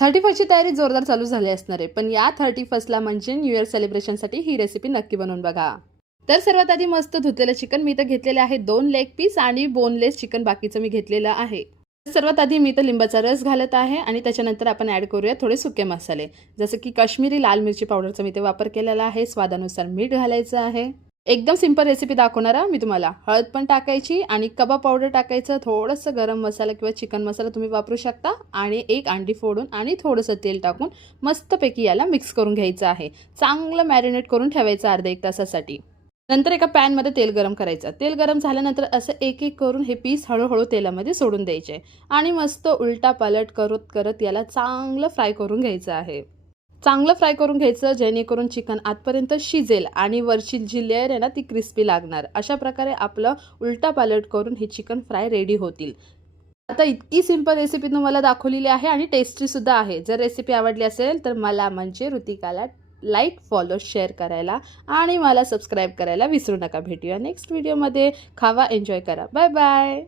31ची तयारी जोरदार चालू झाली असणार आहे, पण या 31ला म्हणजे न्यू इयर सेलिब्रेशनसाठी ही रेसिपी नक्की बनवून बघा. तर सर्वात आधी मस्त धुतलेलं चिकन मी इथं घेतलेले आहे 2 लेग पीस आणि बोनलेस चिकन बाकीचं मी घेतलेलं आहे. सर्वात आधी मी इथं लिंबाचा रस घालत आहे आणि त्याच्यानंतर आपण ॲड करूया थोडे सुके मसाले. जसं की काश्मीरी लाल मिरची पावडरचा मी इथे वापर केलेला आहे. स्वादानुसार मीठ घालायचं आहे. एकदम सिंपल रेसिपी दाखवणार आहे मी तुम्हाला. हळद पण टाकायची आणि कबाब पावडर टाकायचं, थोडंसं गरम मसाला किंवा चिकन मसाला तुम्ही वापरू शकता आणि एक अंडी फोडून आणि थोडंसं तेल टाकून मस्तपैकी याला मिक्स करून घ्यायचं आहे. चांगलं मॅरिनेट करून ठेवायचं अर्धा 1 तासासाठी. नंतर एका पॅनमध्ये तेल गरम करायचं. तेल गरम झाल्यानंतर असं एक करून हे पीस हळूहळू तेलामध्ये सोडून द्यायचे आणि मस्त उलटा पालट करत करत याला चांगलं फ्राय करून घ्यायचं आहे. चांगलं फ्राय करून घ्यायचं जेणेकरून चिकन आतपर्यंत शिजेल आणि वरची जी लेयर आहे ना ती क्रिस्पी लागणार. अशा प्रकारे आपलं उलटा पालट करून हे चिकन फ्राय रेडी होतील. आता इतकी सिंपल रेसिपी तुम्हाला दाखवलेली आहे आणि टेस्टीसुद्धा आहे. जर रेसिपी आवडली असेल तर मला म्हणजे ऋतिकाला लाईक, फॉलो, शेअर करायला आणि मला सबस्क्राईब करायला विसरू नका. भेटूया नेक्स्ट व्हिडिओमध्ये. खावा, एन्जॉय करा. Bye bye.